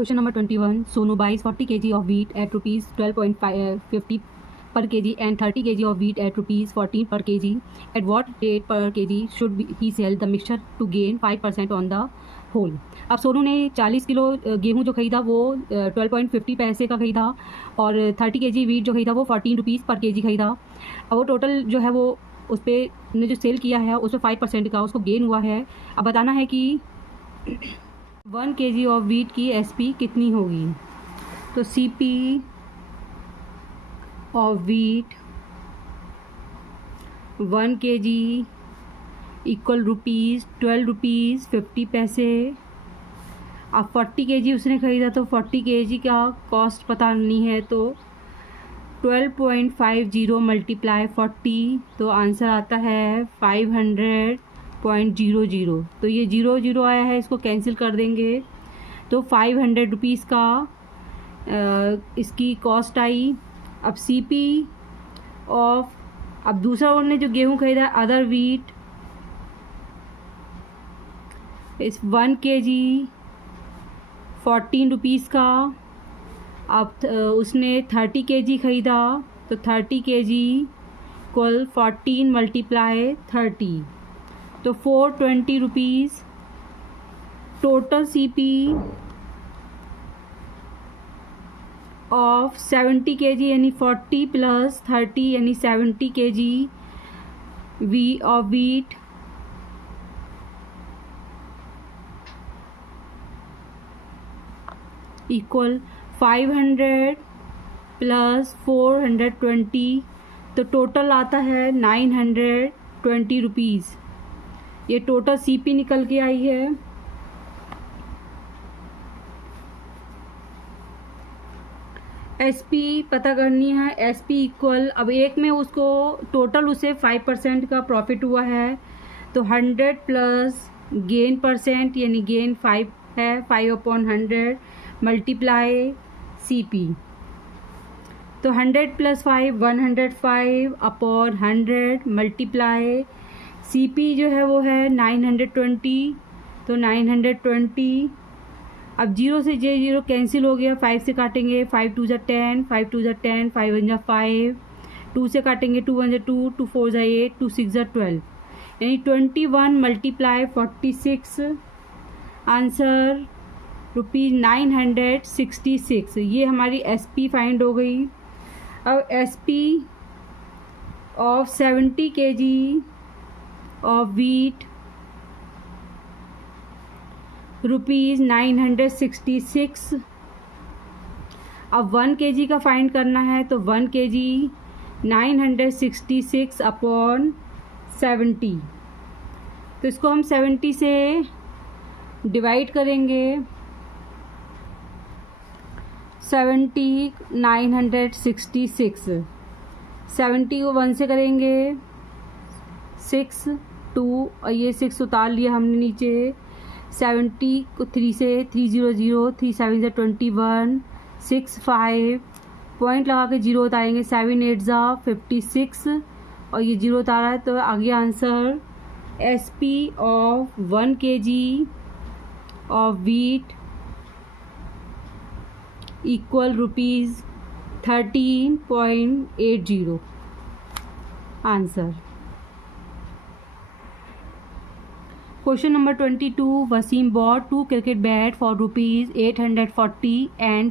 Question number 21. Sonu buys 40 kg of wheat at rupees 12.50 per kg and 30 kg of wheat at rupees 14 per kg. At what rate per kg should he sell the mixture to gain 5% on the whole? अब सोनू ने 40 kilo गेहूँ जो खरीदा वो 12.50 पैसे का खरीदा और 30 kg वीट जो खरीदा वो 14 रुपीज़ पर kg खरीदा। अब वो टोटल जो है वो उस पर ने जो सेल किया है उस पर 5% का उसको गेन हुआ है। अब बताना है कि 1 kg ऑफ वीट की एसपी कितनी होगी। तो CP of wheat 1 kg equal rupees 12 rupees 50 पैसे। अब 40 kg उसने ख़रीदा तो 40 kg का कॉस्ट पता नहीं है तो 12.50 मल्टीप्लाई 40 तो आंसर आता है 500.00। तो ये 00 आया है, इसको कैंसिल कर देंगे तो 500 रुपीज़ का इसकी कॉस्ट आई। अब सीपी ऑफ अब दूसरा उन्होंने जो गेहूँ खरीदा अदर वीट इस 1 kg 14 रुपीज़ का। अब उसने 30 kg ख़रीदा तो 30 kg इक्वल 14 मल्टीप्लाई 30 तो 420 rupees. Total CP of 70 kg यानी 40 प्लस 30 यानी 70 kg of wheat equal 500 plus 420 तो टोटल आता है 920 रुपीज़। ये टोटल सीपी निकल के आई है। एसपी पता करनी है। एसपी इक्वल अब एक में उसको टोटल उसे 5% का प्रॉफिट हुआ है तो 100 प्लस गेन परसेंट यानी गेन 5 है 5/100 मल्टीप्लाई सीपी तो 100 प्लस 5 105 अपॉन 100 मल्टीप्लाई सीपी जो है वो है 920 तो 920। अब 0 से J0 कैंसिल हो गया, 5 से काटेंगे 5 2 10 5 2 10 5 1 5 2 से काटेंगे 2 1 2 2 4 8 2 6 12 यानी 21 मल्टीप्लाई 46 आंसर ₹966। ये हमारी एसपी फाइंड हो गई। अब SP of 70 kg of wheat ₹966। अब 1 kg का फाइंड करना है तो 1 kg 966 अपॉन 70 तो इसको हम 70 से डिवाइड करेंगे। 70 966 70 को 1 से करेंगे 6 2 और ये 6 उतार लिया हमने नीचे। 70 को 3 से 300 3 7 21 6 5 पॉइंट लगा के 0 उतारेंगे 7 8 56 और ये 0 उतारा है तो आगे answer SP of 1 kg of wheat equal ₹13.80 answer. Question number 22. Wasim bought 2 cricket bat for ₹840 and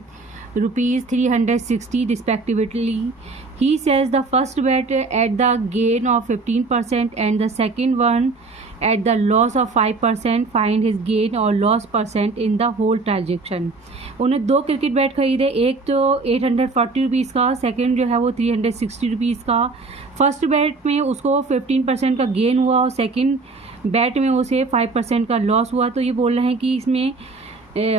₹360 respectively. He sells the first bat at the gain of 15% and the second one at the loss of 5%. Find his gain or loss percent in the whole transaction. उन्हें 2 cricket bat खरीदे, एक तो 840 rupees का, second जो है वो 360 rupees का। First bat में उसको 15% का गेन हुआ और सेकेंड बैट में उसे 5% का लॉस हुआ। तो ये बोल रहे हैं कि इसमें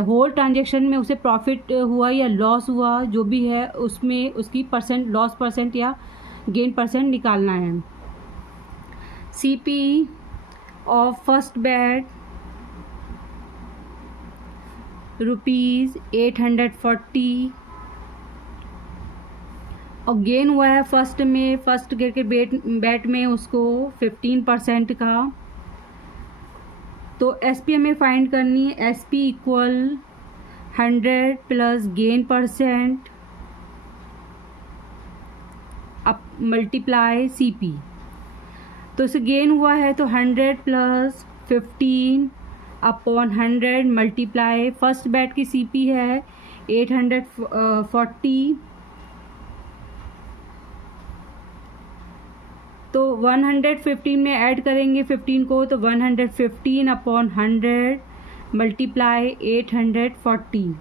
होल ट्रांजेक्शन में उसे प्रॉफिट हुआ या लॉस हुआ, जो भी है उसमें उसकी परसेंट लॉस परसेंट या गेन परसेंट निकालना है। सीपी ऑफ फर्स्ट बैट ₹840 और गेन हुआ है फर्स्ट में, फर्स्ट क्रिकेट बैट में उसको 15% का। तो एसपी हमें फाइंड करनी है। SP equal 100 plus gain percent अब मल्टीप्लाई CP। तो इसे गेन हुआ है तो 100 plus 15 upon 100 multiply first bat की CP है 840। तो 115 में ऐड करेंगे 15 को तो 115 अपॉन 100 मल्टीप्लाई 840।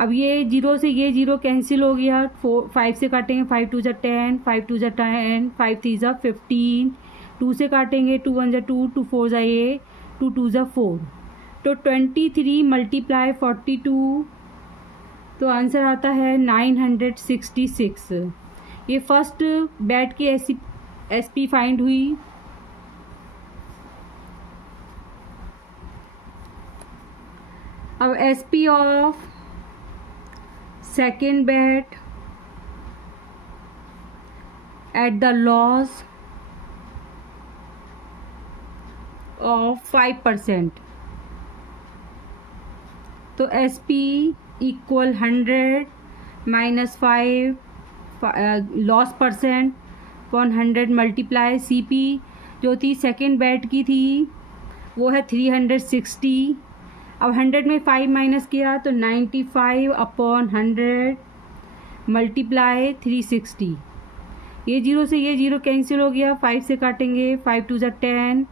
अब ये जीरो से ये जीरो कैंसिल हो गया, 5 से काटेंगे 5 2 10, 5 2 10, 5 3 15, 2 से काटेंगे 2 1 2, 2 4 8, 2 2 4। तो 23 मल्टीप्लाई 42, तो आंसर आता है 966। ये फर्स्ट बैट की SP फाइंड हुई। अब SP of second bat at the loss of 5%। तो SP equal 100 minus 5 loss percent upon 100 multiply CP जो थी सेकेंड बैट की थी वो है 360। अब 100 में 5 माइनस किया तो 95 अपॉन 100 मल्टीप्लाई 360। ये जीरो से ये जीरो कैंसिल हो गया, 5 से काटेंगे 5 2 10,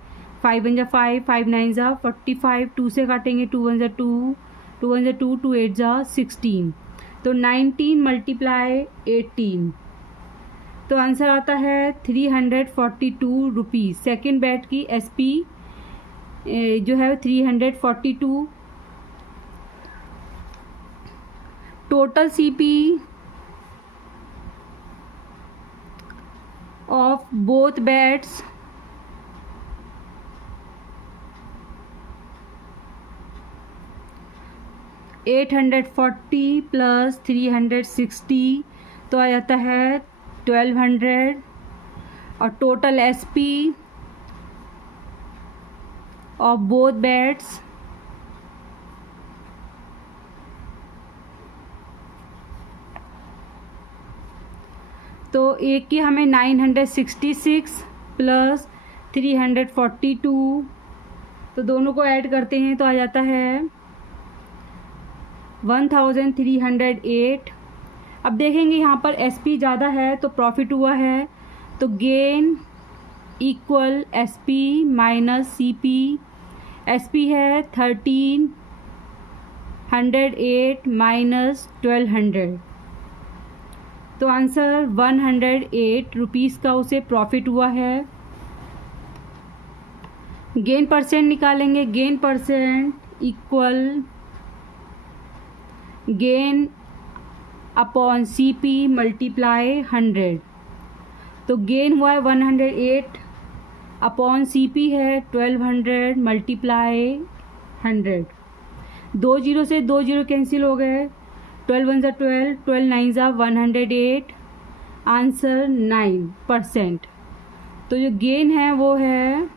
5 1 5, 5 9 45, 2 से काटेंगे 2 1 2, 2 1 2, 2 8 16। तो 19 मल्टीप्लाई 18, तो आंसर आता है 342 रुपीज़। सेकेंड बैट की SP जो है 342। Total CP of both bats $840 plus 360, तो आ जाता है 1200। और total SP of both bats तो एक की हमें 966 प्लस 342, तो दोनों को ऐड करते हैं तो आ जाता है 1308। अब देखेंगे यहाँ पर SP ज़्यादा है तो प्रॉफिट हुआ है, तो gain equal SP minus CP। SP है 1308 माइनस 1200, तो आंसर 108 रुपीज़ का उसे प्रॉफिट हुआ है। गेन परसेंट निकालेंगे, gain percent equal gain upon CP multiply 100। तो गेन हुआ है 108 अपॉन CP है 1200 मल्टीप्लाई 100। 2 जीरो से 2 जीरो कैंसिल हो गए, 12 1 12, 12 9 108, आंसर 9%। तो जो गेन है वो है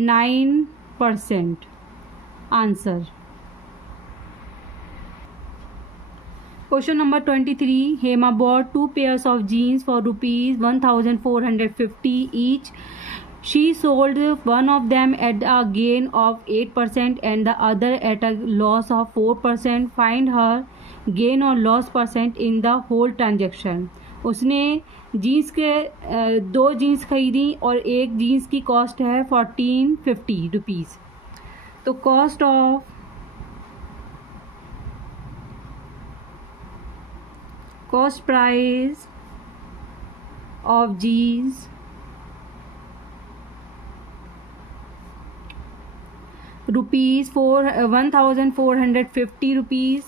9% answer. Question number 23, Hema bought 2 pairs of jeans for rupees 1450 each. She sold one of them at a gain of 8% and the other at a loss of 4%. Find her gain or loss percent in the whole transaction. उसने jeans के 2 jeans खरीदी और एक jeans की cost है 1450 rupees. तो cost of cost price of jeans rupees 1450 rupees.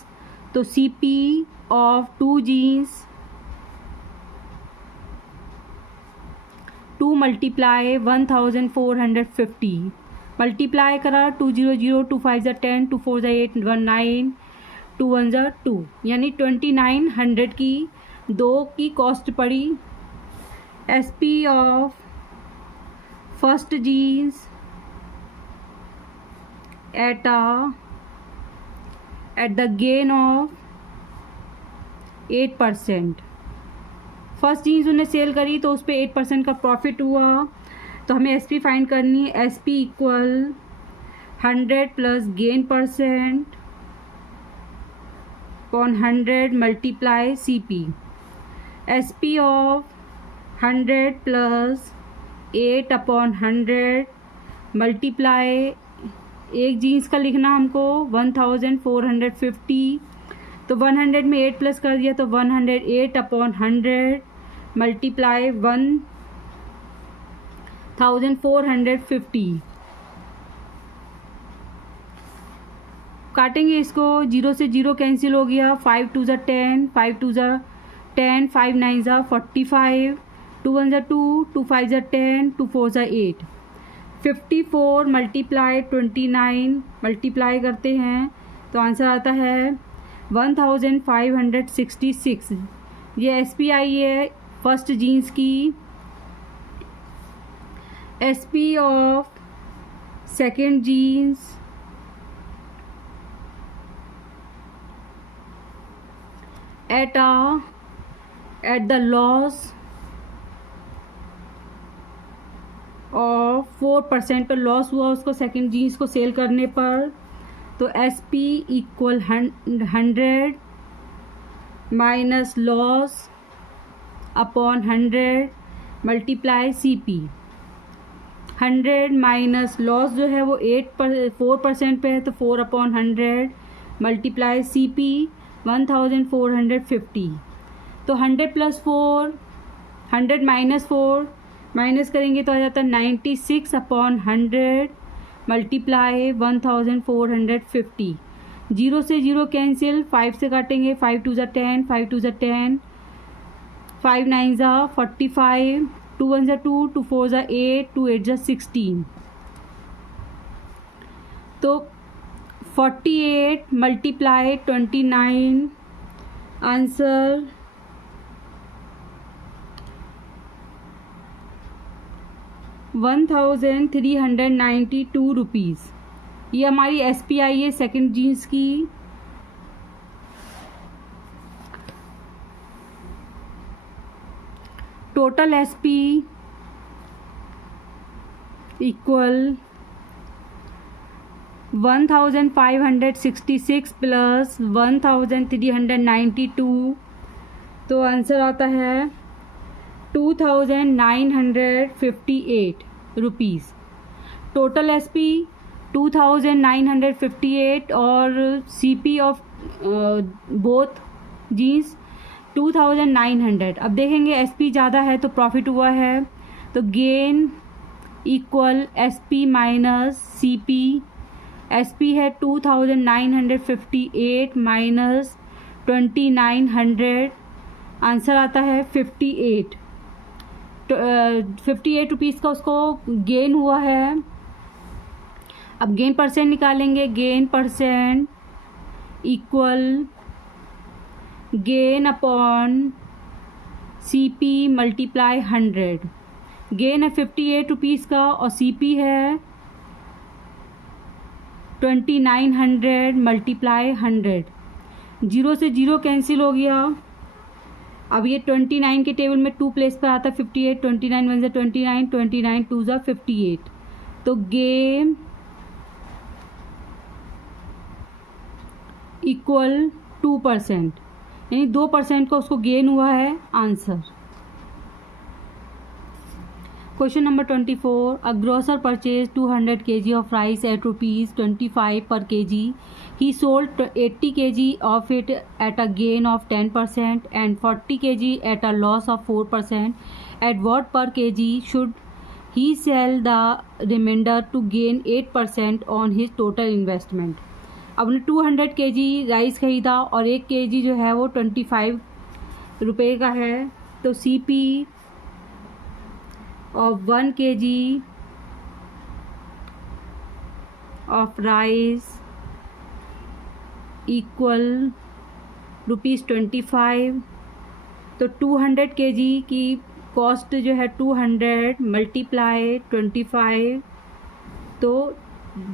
तो CP of 2 jeans 2 multiply 1450 multiply करा 2 0 0, 2 5 10, 2 4 8 1 9, 2 1 2, यानी 2900 की 2 की कॉस्ट पड़ी। SP of first jeans at a at the gain of 8%। First jeans उन्हें सेल करी तो उस पर 8% का प्रॉफिट हुआ। तो हमें एस पी फाइंड करनी है। S P equal 100 plus gain percent upon 100 multiply C P. S P of 100 plus 8 upon 100 multiply, एक जीन्स का लिखना हमको 1450। तो 100 में 8 प्लस कर दिया तो 108 अपॉन 100 मल्टीप्लाई 1450। काटेंगे इसको, 0 से 0 कैंसिल हो गया। 5 2 ज़ा 10, 5 2 ज़ा 10, 5 9 ज़ा 45, 2 1 ज़ा 2, 2 5 ज़ा 10, 2 4 ज़ा 8। 54 मल्टीप्लाई 29 मल्टीप्लाई करते हैं तो आंसर आता है 1566। ये एस पी आई है फर्स्ट जीन्स की। S P of second jeans at the loss of 4% पर लॉस हुआ उसको सेकेंड जीन्स को सेल करने पर। तो S P equal 100 minus loss upon 100 multiply C P. 100 minus loss जो है वो 4% पे है तो 4 अपॉन 100 मल्टीप्लाई सी पी 1450। तो 100 प्लस 4, 100 माइनस 4 माइनस करेंगे तो आ जाता है 96 अपॉन 100 मल्टीप्लाई 1450। 0 से 0 कैंसिल, 5 से काटेंगे, 5 2 ज़ा 10, 5 2 ज़ा 10, 5 9 ज़ा 45, 2 1 ज़ा 2, 2 4 ज़ा 8, 2 8 ज़ा 16। तो 48 मल्टीप्लाई 29 आंसर 1392 रुपीज़। ये हमारी एस पी आई है सेकेंड जीन्स की। Total S P equal 1566 plus 1392। तो आंसर आता है 2958 रुपीज़। टोटल एस पी 2958 और C P of both jeans 2900। अब देखेंगे एस पी ज़्यादा है तो प्रॉफिट हुआ है। तो gain equal S P minus C P. S P है 2958 माइनस 2900, आंसर आता है 58। 58 रुपीज़ का उसको गेन हुआ है। अब गेन परसेंट निकालेंगे। Gain percent equal gain upon C P multiply 100। Gain है 58 रुपीज़ का और सी पी है 2900 मल्टीप्लाई 100। 0 से 0 कैंसिल हो गया। अब ये 29 के टेबल में 2 प्लेस पर आता है 58। 29 1 ज़ा 29, 29 2 ज़ा 58। तो गेन इक्वल 2%, यानी 2% का उसको गेन हुआ है। Answer question number 24। A grocer purchase 200 kg of rice at ₹25 per kg. He sold 80 kg of it at a gain of 10% and 40 kg at a loss of 4%. At what per kg should he sell the remainder to gain 8% on his total investment? अब ने 200 kg rice खरीदा और 1 kg जो है वो 25 रुपये का है। तो C P of 1 kg of rice equal ₹25। तो 200 kg की कॉस्ट जो है 200 मल्टीप्लाई 25, तो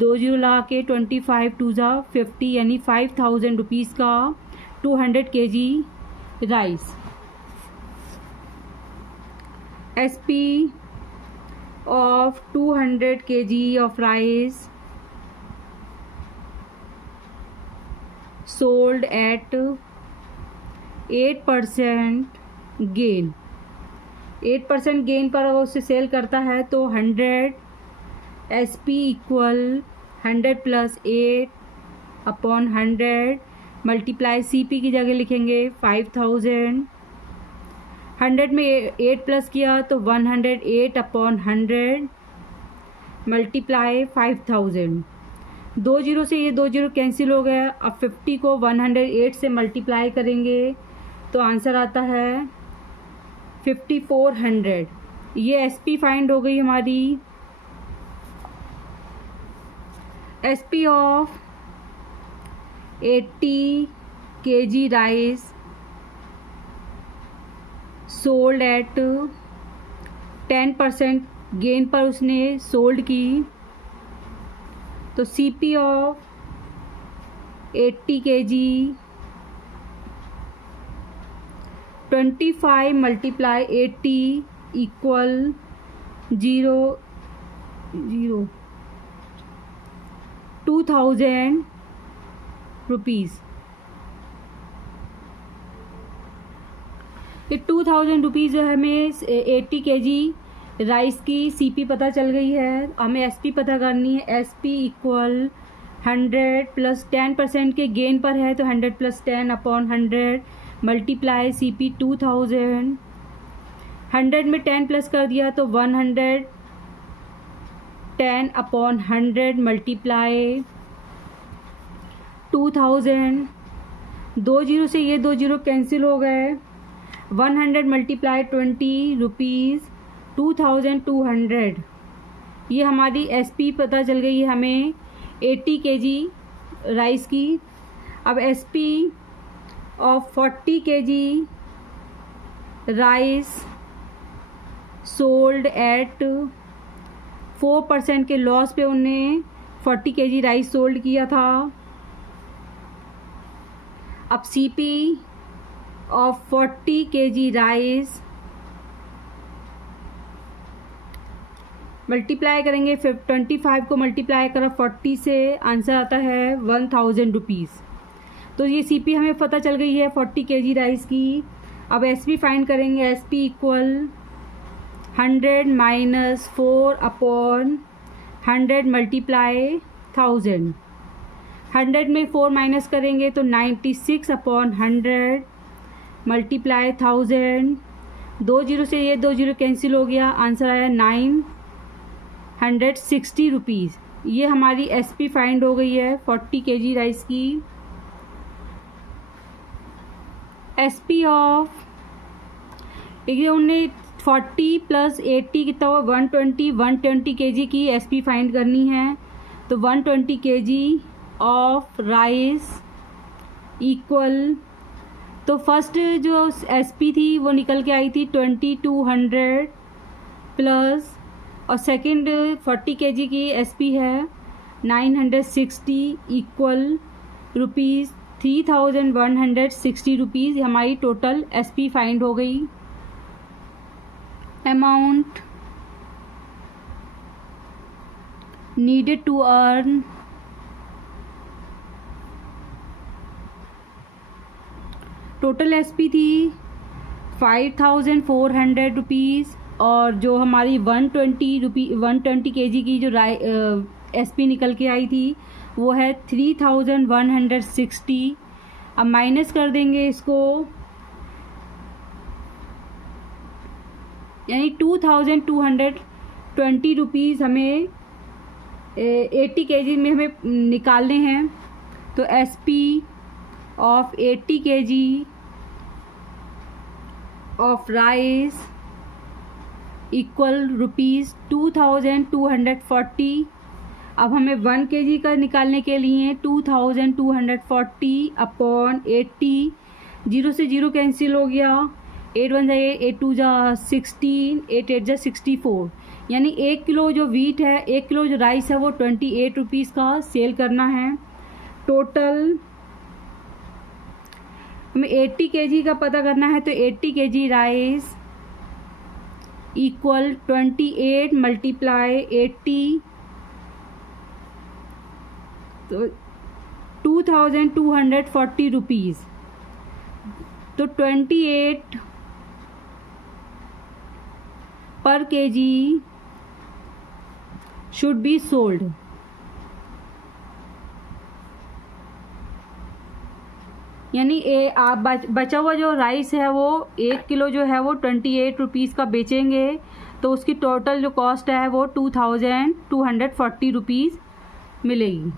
2 जीरो लगा के 25 टू ज़ा 50 यानी 5000 रुपीज़ का 200 kg rice. SP of 200 kg of rice sold at 8% gain। 8% gain पर अगर उसे सेल करता है तो 100 SP equal 100 plus 8 upon 100 multiply CP की जगह लिखेंगे 5000। 100 में 8 प्लस किया तो 108 अपॉन 100 मल्टीप्लाई 5000। 2 जीरो से ये 2 जीरो कैंसिल हो गया। अब 50 को 108 से मल्टीप्लाई करेंगे तो आंसर आता है 5400। ये SP फाइंड हो गई हमारी। SP of 80 kg rice sold at 10% gain पर उसने सोल्ड की, तो CP of 80 kg 25 multiply 80 equal 2000 rupees. ये 2000 रुपीज़ जो है हमें 80 kg राइस की CP पता चल गई है। हमें SP पता करनी है। SP इक्वल 100 प्लस 10% के गेन पर है तो 100 प्लस 10 अपॉन 100 मल्टीप्लाई CP 2000। 100 में 10 प्लस कर दिया तो 110 अपॉन 100 मल्टीप्लाई 2000। 2 जीरो से ये 2 जीरो कैंसिल हो गए। 100 मल्टीप्लाई 20 रुपीज़ 2200। ये हमारी SP पता चल गई है हमें 80 kg राइस की। अब SP of 40 kg rice sold at 4% के लॉस पे उन्हें 40 kg राइस सोल्ड किया था। अब CP of 40 kg rice multiply करेंगे। 25 को मल्टीप्लाई करा 40 से, आंसर आता है 1000 रुपीज़। तो ये CP हमें पता चल गई है 40 kg राइस की। अब SP फाइंड करेंगे। SP equal 100 minus 4 upon 100 multiply 1000। 100 में 4 माइनस करेंगे तो 96 अपॉन 100 मल्टीप्लाई 1000। 2 जीरो से ये 2 जीरो कैंसिल हो गया। आंसर आया 960 रुपीज़। ये हमारी SP फाइंड हो गई है 40 kg राइस की। SP ऑफ देखिए उन्हें 40 प्लस 80 कितना हुआ 120 kg की SP फाइंड करनी है। तो 120 kg ऑफ राइस इक्वल, तो फर्स्ट जो SP थी वो निकल के आई थी 2200 प्लस, और सेकंड 40 kg की SP है 960 इक्वल रुपीज़ 3160 रुपीज़। हमारी टोटल SP फाइंड हो गई। Amount needed to earn total SP थी 5400 रुपीज़, और जो हमारी 120 kg की जो SP निकल के आई थी वो है 3160। अब माइनस कर देंगे इसको, यानी 2220 रुपीज़ हमें 80 kg में हमें निकालने हैं। तो SP of 80 kg of rice equal rupees 2240। अब हमें 1 kg का निकालने के लिए 2240 अपॉन 80। जीरो से जीरो कैंसिल हो गया। 8 1 8 2 16, 8 8 64, यानी 1 किलो जो वीट है, 1 किलो जो राइस है वो 28 रुपीज़ का सेल करना है। टोटल हमें 80 kg का पता करना है, तो 80 kg राइस इक्वल 28 मल्टीप्लाई 80, तो 2240 रुपीज़। तो 28 पर kg शुड बी सोल्ड। यानी आप बचा हुआ जो राइस है वो 1 किलो जो है वो 28 रुपीज़ का बेचेंगे, तो उसकी टोटल जो कॉस्ट है वो 2240 रुपीज़ मिलेगी।